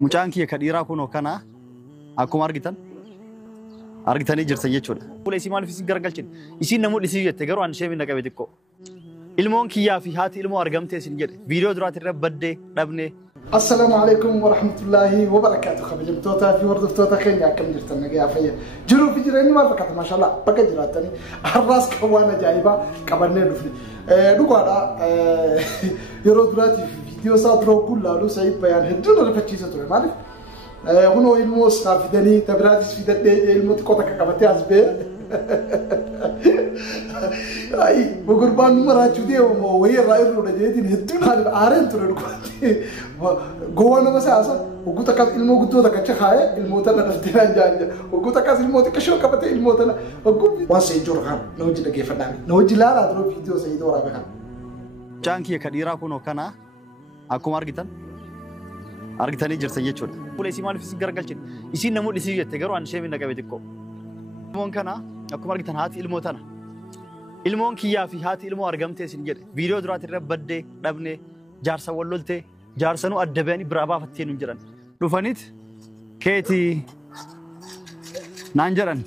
Mucaan kiyya kadhiiraa kunoo kana akkuma argitanii jirtan jechuudha. Fuula isii maaliif isin garagalchin? Isiin namoota isii jette garuu an ishee minna qabe xiqqoo. Ilmoon kiyyaa fi haati ilmoo argamtee isin jedhe. Viidiyoo duraati irra baddee dhabnee. السلام عليكم ورحمة الله وبركاته خبير توتا في ورد توتا خير كم جرت النجاة فيا جرو في جرين ما فكرت ما شاء الله بقى جراتني الراس كوانا جايبة كبرنا دفني نقول يرو دراتي في فيديو ساترو كله لو سعيد بيان هدونا رفتشي ساترو ما أعرف هنا الموس خافدني تبراتي في دتة الموت كوتا كبرتي أزبي أي بقربان مرة جودي وهي رأي الرجالين هدونا العارين ترى جوانا مثلا أصلا وقلت كاس المو قلت هذا كشخاية الموت أنا نفتنا جانجا وقلت كاس الموت كشوا كبته الموت أنا وقول واسي جورغان نوجي لقي فنان نوجي لا أدرو فيديو سيد ورا بخان جانكي كديرا كونو كنا أكو أرجتني جرسي يجود ولا اسمه مالف سيجار قلتين يصير نمود يصير يتجروا عن شيء من نجابتكو المون كنا أكو أرجتن هاتي الموتنا المون كيا في هاتي المو أرجمته سنجر فيديو درات الرب بدي دبني جارسا ولولته جارسانو أدباني برابا فتين نجران رفانيت كيتي نانجران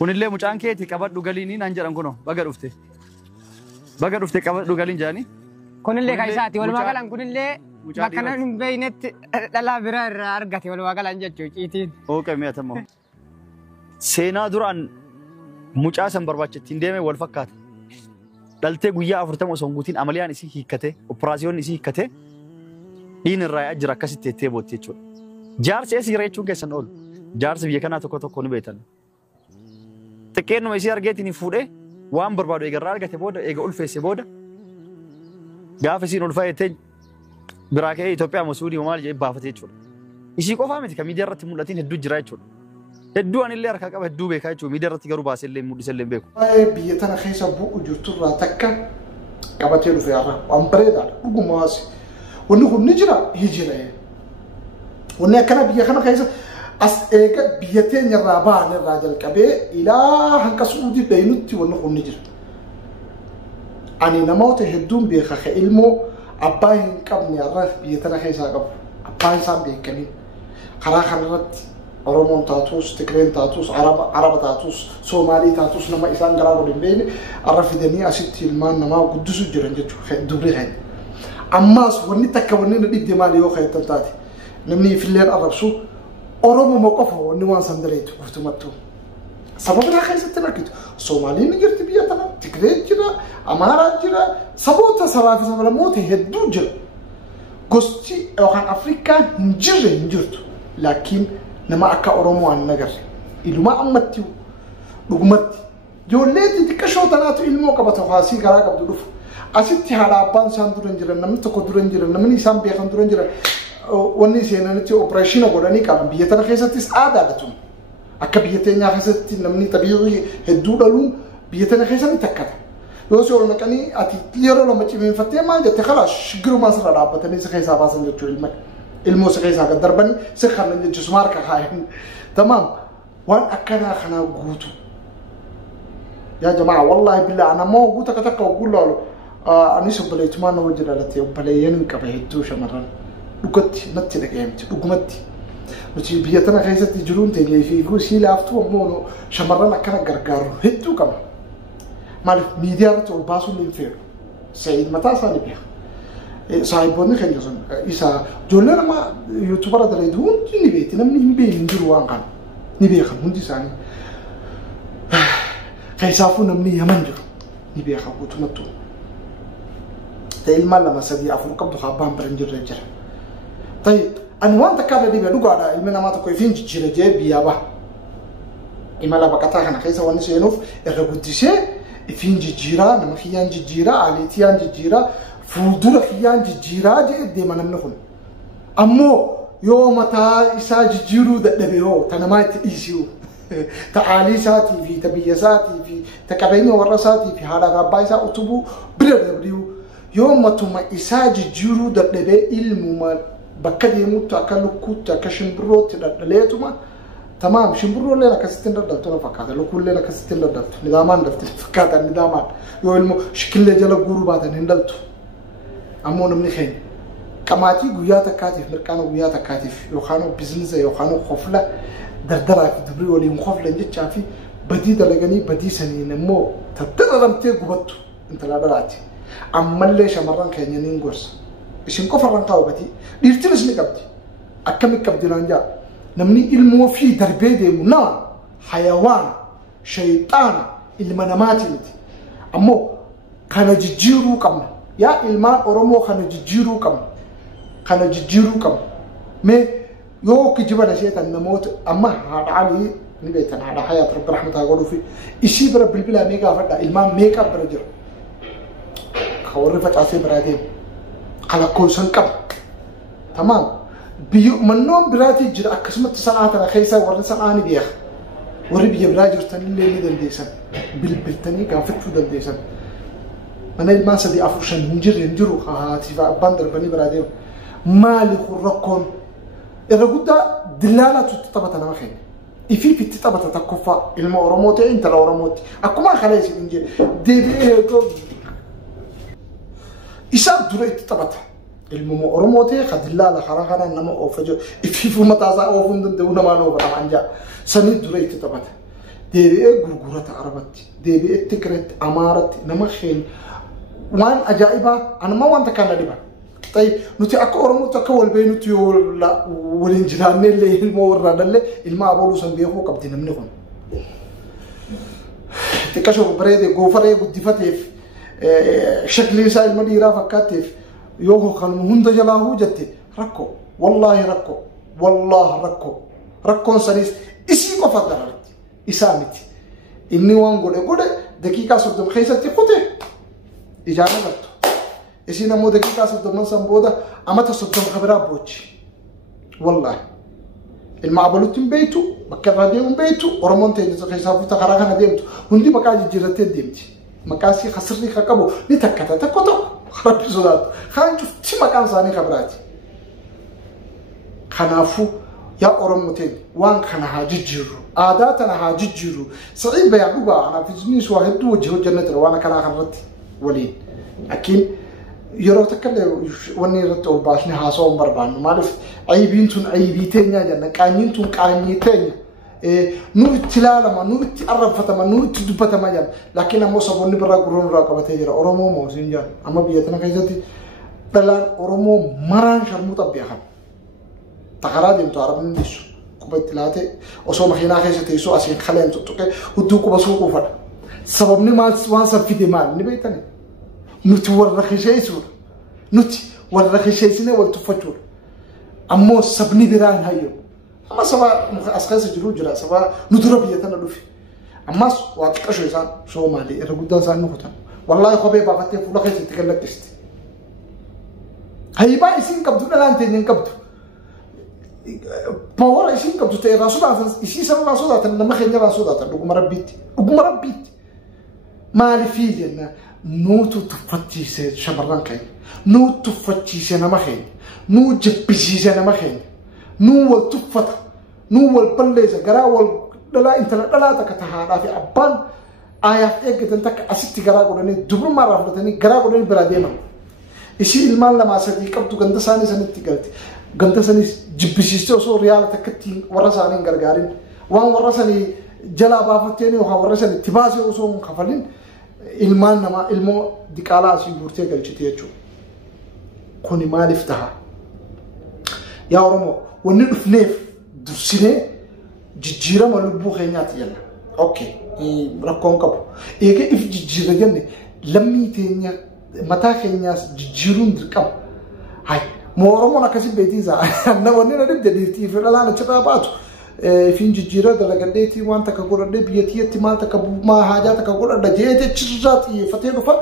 ونلله مجان كيتي كبر دوغاليني نانجران كونو بقى رفته كبر دوغالين جاني كونلله كايساتي ولا ما قالن كونلله makana numbeeynet dhala biraa argate wal wagalan jechuun ciitiin okay meetamo seenaa duraan mucaa san barbaachetti deeme wal fakkaata dhaltee guyyaa 40 osoo guutiin amaliyaan isii hiikkate operaasiyoon isii hiikkate dhiin irraa ajjira akkasitti ettee bootti jechuudha jaarsi isii reechuun keessan oolu jaarsi biyya kanaa tokko ni beetan xiqqeenuma isii argeetiin fuudhee waan barbaadu eegarraa argate booda eega ulfeesse booda gaafa isiin ulfaayetee براكة إثيوبيا مسؤولي ومال جاي بافتي شو إيشي كوفا متى كميديا رتي مولاتين هدو جراي شو هدو أنا اللي أركب هدو بيكاي شو ميديا رتي كرو باس اللي مودي سلم بيكو بيتنا خيسة بو جرتو راتكا كباتيرو في عرا وامبريدا وقماسي ونقول نجرا هجرا ونيا كنا بيجنا خيسة إيجا بيتين الرابان الراجل كبي إلى هنك سعودي بينوتي ونقول نجرا أنا نموت هدوم بيخا علمو أباين كم يعرف بيتنا خيسا قب أباين سام بيكمين خلا خلرت أرومون تاتوس تكرين تاتوس عرب تاتوس سومالي تاتوس نما إنسان قرارو لين عرف الدنيا أسيت المان نما قدوس جرنجتو دبري خين أماس وني تكوني نديك دمالي يو خير تنتاتي نمني في الليل أربسو أرومو موقفه وني وان سندريتو كفتمتو سببنا خيسة تناكيد سومالي نجرت بيتنا تكرين جرا أمارات جرا سبوتا سرافي سبلا موتي هدو جرا قصتي أوخان أفريكا نجرتو لكن نما أكا أورومو عن نجر إلو ما أمتيو لقمتي جوليتي تكشو تناتو إلمو كبتو خاسي كراك عبدو لوف أسيتي حالا أبان سان دورن جرا نمتكو دورن جرا نمني سان بيخان دورن جرا وني سينا نتي أوبريشنو قراني كان بيتنا خيسة تسعادة لتون akka biyyateenya keessatti namni tabiirii hedduu dhaluun biyyateenya keessatti takkata yoo si ol naqanii ati yeroo lama cimeenfattee maal jette kala shigiruma sirra dhaabbatanii si keessaa baasan jechuudha ilmoo si keessaa gad darbanii si kannan jechuus maarka kaayan tamaam waan akkanaa kanaa guutu yaa jamaa wallaahi billaa ana moo guuta ka takka ogullaalu anis obboleetumaa na hojii dhalatee obboleeyyan hin qaba hedduu shamarran dhugatti natti dhaga'amti dhugumatti وتي بيتنا خيسة تجرون تيجي في قوسي لافتو ومونو شمرنا كنا غرغارو هدو كم مالف ميديا رتو الباسو للفير سعيد متى صار بيها صاحبوني خليزون إسا جولنا ما يوتيوبر تريدون نبيت نمني نبي نديرو عنكان نبي خم هندي ساني خيسافو نمني يمنجر نبي خم وتمتو تيل مال لما سبي أفريقيا بخابان برنجر رجر طيب أنا وانت كذا دي بدو على المنا ما تكوي فين تجري جاي بيابا إما لا بقطع أنا خيسة ونسي ينوف الرجوديشة فين جيرا نما خيان جيرا عليتيان جيرا فودور خيان جيرا جاي دي ما نمنخون أمو يوم تا إسا جيرو دبيرو تنما تيسيو تعالي ساتي في تبيساتي في تكابيني ورساتي في هذا غبايسا أتوبو بريو يوم ما توما إسا جيرو دبي المومال بكدي موت أكلو كوت أكشن بروت ليتوما تمام شنبرو لنا كستين ردلت أنا فكرت لو كل لنا كستين ردلت نظامان دفت فكرت النظامان يو المو شكل جل جروبات هندلت أمون من خين qamaatii guyyaa takkaatiif mirqaana guyyaa takkaatiif yookaan biizinisa yookaan qofla dardaraa fi dubrii waliin qofla jechaa fi badii dalaganii badii saniin immoo tattararamtee gubattu intala dhalaati. Ammallee shamarran keenya niin gorsa. Isin qofarran kaa'u badii dhiirtinis ni qabdi. Akkamitti qabdi naan jaa namni ilmoo fi darbee deemu nama hayawaana shayxaana ilma namaati miti. Ammoo kana jijjiiruu qabna. Yaa ilmaan Oromoo kana jijjiiruu qabna. Kana jijjiiruu qabna. Mee yoo kijiba dasheetan namoota amma haadha Alii ni beektan haadha Hayaat Rabbi rahmataa godhuu fi ishii bira bilbilaa mee gaafadha ilmaan meeqaa bira jira. Ka warri facaasee biraa deemu. Kalakkoon qaba. Tamaam. Biyyu mannoon biraatii jira akkasumatti sanaa tana keessa warri sanaa ni beeka. Warri biyya biraa jirtan illee ni dandeessan. Bilbiltanii gaafachuu dandeessan. Mana ilmaan sadii afur shan hin jiru haatiif abbaan darbanii biraa deemu. Maali kun rakkoon? Irra guddaa dillaalaatu itti taphata nama keenya. Ifiif itti taphata takkoffaa ilma Oromoo ta'e intala Oromooti. Akkuma kana isin hin jedhe deebi'ee isaan dura itti taphata. Ilma Oromoo ta'e ka dillaala karaa kanaan nama oofa jiru. Ifiif uummata isaa oofuu hin danda'u namaan oofa nama anjaa. Sanii dura itti taphata. Deebi'ee gurgurata Arabatti. Deebi'ee Tigireetti Amaaratti nama keenya waan ajaa'ibaa anuma wanta kana dhiba. Ta'e nuti akka Oromootti akka walbee nuti yoo waliin jiraanne illee ilmoo warraa dallee ilma abooluu san beekuu qabdi namni kun. Xiqqashoo bareede goofaree guddifateef shakli isaa ilma dhiiraa fakkaateef yoo kanuma hunda jalaa jette rakkoo wallaahi rakkoo wallaahi rakkoo rakkoon sanis isii qofa dararti isaa miti. Inni waan godhe daqiiqaa 30 keessatti kute ijaana galtu. Isin ammoo daqiiqaa 30 san booda amata 30 kabiraa boochi. Wallaahi. Ilma abalutti hin beektu, bakka irraa deemu hin beektu, Oromoon ta'e keessaa fuuta karaa kana deemtu hundi maqaa jijjiirrattee deemti. Maqaa isii kasirrii kan qabu ni takkata tokko rabbi sodaatu. Kaan cufti maqaan isaanii kabiraati. Kanaafuu yaa Oromoo ta'e waan kana haa jijjiirru. Aadaa tana haa jijjiirru. Sa'iid bayaa dhugaa anaaf isnis waa hedduu wajji hojjannate waan kanaa kanarratti waliin. Akin yeroo takkalee wanni irratti ol baasne haasawuu barbaannu maaliif aybiin tun aybii teenya jenna qaanyiin tun qaanyii teenya nu itti ilaalama nu itti arrabfatama nu itti dubbatama jenna laakiin ammoo saboonni biraa gurroon irraa qabatee jira Oromoo moo siin jenna amma biyya tana keessatti dhalaan Oromoo maraan sharmuuxa beekan takaraa deemtu arabni dhiisu quba itti laatee osoo makiinaa keessa teessoo asiin kaleen tuttuqee hudduu quba suuquu fadha sababni waan san fide maal ni beektanii nuti warra kisheessuudha. Nuti warra kisheessinee wal tuffachuudha. Ammoo sabni biraan hayyo. Amma saba as keessa jiru jira saba nu dura biyya tana dhufi. Ammas waa xiqqashoo isaan Soomaalii irra guddaan isaan nukutan. Wallaahi kophee baafattee fuula keessatti gallaqisti. Hayyibaa isiin qabdu dhalaan teenya hin qabdu. Poora isiin qabdu ta'e irraa sodaatan isii sanarraa sodaatan nama keenya irraa sodaatan dhuguma rabbiitti. Dhuguma rabbiitti. Maaliifii jenna nuutu tuffachiise shamarran keenya. Nuu tuffachiise nama keenya. Nuu jibbisiise nama keenya. Nuu wal tuffata. Nuu wal balleessa garaa wal dhalaa intala dhalaa takka tahaadhaa fi abbaan aayaaf eeggatan takka asitti garaa godhanii dubrummaa irraa fudhatanii garaa godhanii biraa deeman. Ishii ilmaan lamaa sadii qabdu ganda isaanii sanitti galti. Ganda sanis jibbisiiste osoo riyaala takkatti warra isaanii hin gargaarin. Waan warra sanii jalaa baafatteen yookaan warra sanii itti baasee osoo hin kafalin ilmaan namaa ilmoo diqaalaa asii guurtee galchite jechuudha. Kuni maaliif taha? Yaa Oromoo wanni dhufneef dursinee jijjiirama lubbuu keenyaati jenna. Okay, rakkoon qabu. Egaa if jijjiirra jenne lammii teenya mataa keenyaas jijjiiruun dirqama. Hai, moo Oromoon akkasii beetiisa. Namoonni na dhibde dhiirtii fi dhalaan achirraa baatu. Ifin jijjiirra dalagadheetii waan takka godhadhee biyyattiitti maal takka bu'umaa haajaa takka godhadha jeete chirraa xiyyeeffatee dhufa.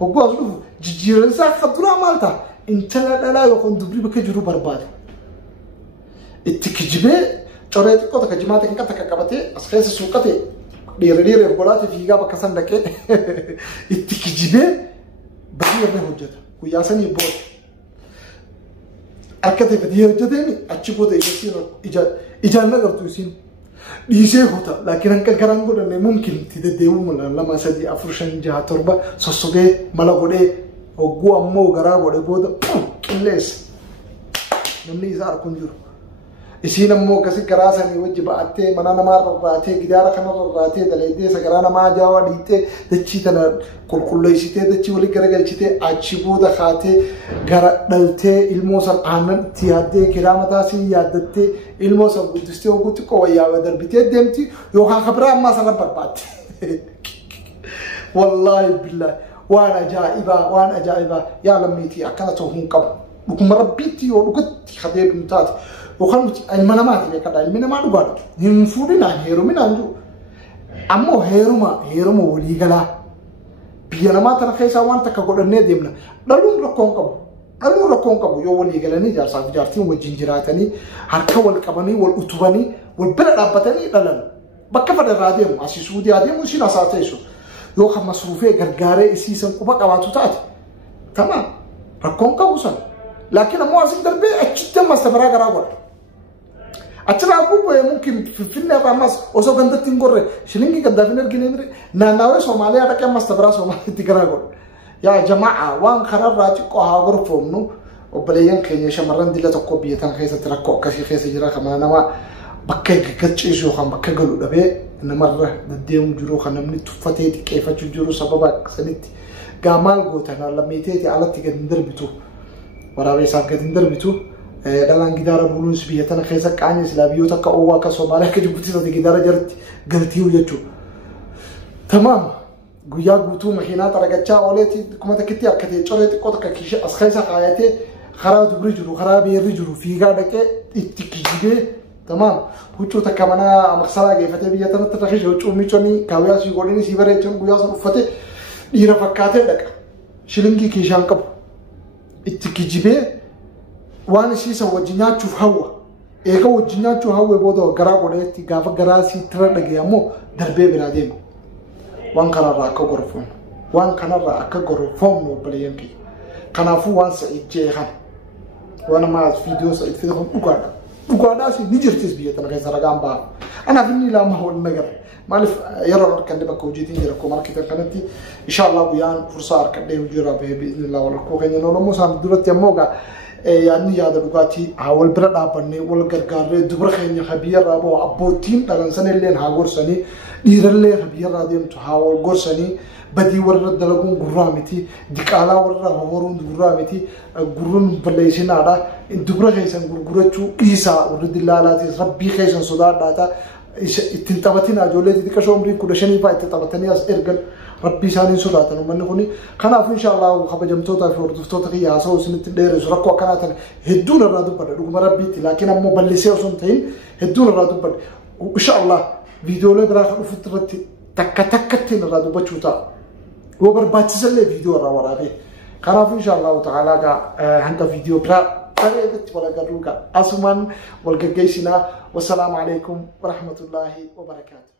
Hogguu as dhufu jijjiirran isaa akka duraa maal ta'a? Intala dhalaa yookaan dubrii bakka jiru barbaade. Itti kijibee coree xiqqoo takka jimaa takka takka qabatee as keessa suuqatee dheereef golaatee fiigaa bakka san dhaqee itti kijibee badii irra hojjeta. Guyyaa sanii booda. Akka ta'e badii hojjeteemi achi booda ijaan agartu isin dhiisee kuta laakiin hanqa garaan godhanne mumkin itti deddeebi'u mala 2 3 4 5 6 7 sossobee mala godhee hogguu ammoo garaa godhe booda qilleessa namni isa arku jiru isiin ammoo kasi garaasanii wajji ba'attee mana namaa rarraatee gidaara kana rarraatee daleedee sagaraa namaa jaawaa dhiittee dachii tana qulqulleessitee dachii walii garagalchitee achi booda kaatee gara dhaltee ilmoo san aannan itti yaaddee kiraa mataa sii yaaddattee ilmoo san guddistee oguutti qowwayyaa darbitee deemti yookaan kabiraa ammaa sana barbaadde. Wallahi billahi waan ajaa'ibaa yaa lammiitii akkana ta'uu hin qabu. Dhuguma rabbiitti yoo dhugatti hadee dhumtaati. Yookaan nuti ilma namaati beekadha ilmi namaa dhugaadha. Hin fuudhinaan heeruminaan jiru. Ammoo heeruma waliigalaa. Biyya namaa tana keessaa waan takka godhannee deemna. Dhaluun rakkoon qabu yoo waliigalanii jaarsaaf jaartiin wajjin jiraatanii harka wal qabanii wal utubanii wal bira dhaabbatanii dhalan. Bakka fadarraa deemu asii suudii adeemu isin asaa teessu. Yoo kan masruufee gargaaree isiisan quba qabaatu taate. Tamaa rakkoon qabu sana. Laakiin ammoo asii darbee achitti ammas tabaraa garaa godha. Achirraa gubbee mungkin finfinnee ammas osoo gandatti hin gorre shilingi gaddaafin ergine mire naannawee Soomaaliyaa dhaqee ammas tabaraa Soomaaliitti garaa godha. Yaa jamaa waan kanarraa xiqqoo haa gorfoomnu obboleeyyan keenya shamarran dila tokko biyya tana keessatti rakkoo akkasii keessa jira kan nama bakka gaggachiisu yookaan bakka galu dhabee namarra deddeemu jiru kan namni tuffatee xiqqeeffachuu jiru sababa sanitti gaamaal gootan lammiiteeti alatti gadi hin darbitu waraabeessaaf gadi hin darbitu dhalaan gidaara buluunis biyya tana keessa qaanii silaa biyyoota akka Oowwaa akka Soomaaliyaa akka Jibuutii sadi gidaara jalatti galtii jechuudha. Tamaam guyyaa guutuu makiinaa xaragachaa ooleeti kuma takkitti harkatee coree xiqqoo takka kiisha as keessa kaayatee karaa dubri jiru karaa beerri jiru fiigaa dhaqee itti kijibee تمام huccuu takka mana maqsaraa geeffatee biyya tanatti rakhishe huccuu miiconni kaawyaa sii godhanii sii bareechan guyyaa san uffate dhiira fakkaatee dhaqa shilingii keeshaan qabu itti kijibee waan isiisa wajji nyaachuuf hawwa eega wajji nyaachuu hawwe booda garaa godheetti gaafa garaa sii tira dhage ammoo darbee biraa deema waan kanarraa akka gorfoomnu obboleeyyan kiyya kanaafuu waan Sa'iid jeeqan waan ammaa viidiyoo Sa'iid fide kun dhugaadhaas ni jirtis biyya tana keessa ragaan ba'a. Anaaf inni lama wal nagar. Maaliif yeroo harkandee bakka hojiitiin jira akkuma markitan kanatti inshallah guyyaan fursaa harkandee hojirraa bahee biiznillah wal koo keenya nolomoo isaan duratti ammoo gaa yaadni yaada dhugaatii haa wal bira dhaabannee wal gargaarree dubara keenya habiyyarraa ba'u abbootiin dhalansanillee haa gorsanii dhiirallee habiyyarraa deemtu haa wal gorsanii badii warra dalaguun gurraa miti diqaalaa warra horuun gurraa miti gurruun balleessinaadha dubara keessan gurgurachuu dhiisaa warri dillaalaatis rabbii keessan sodaadhaata ittiin taphatinaa ijoollee xixiqqashoo umrii 15 fa'aa itti taphatanii as ergan rabbii isaanii sodaatan uummanni kuni kanaaf inshallah kabajamtootaa fi hordoftoota kiyya haasa'u isinitti dheeressu rakkoo akkanaa tan hedduun irraa dubbadha dhuguma rabbiitti laakiin ammoo bal'isee osoo hin ta'in hedduun irraa dubbadha inshallah viidiyoolee biraa kan dhufutti irratti takka takkattiin irraa dubbachuu ta'a yoo barbaachisallee viidiyoo irraa waraabee kanaaf inshallah ta'aalaa hanga viidiyoo biraa bareedatti wal agarruugaa asumaan wal gaggeessinaa wassalaamu alaikum warahmatullaahi wabarakaatuh.